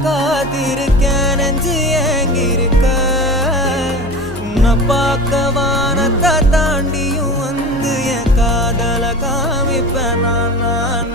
காத்திருக்கேன் நெஞ்சு ஏங்கிருக்க உன்னை பார்க்க வானத்தை தாண்டியும் வந்து என் காதல காமிப்பேன் நான்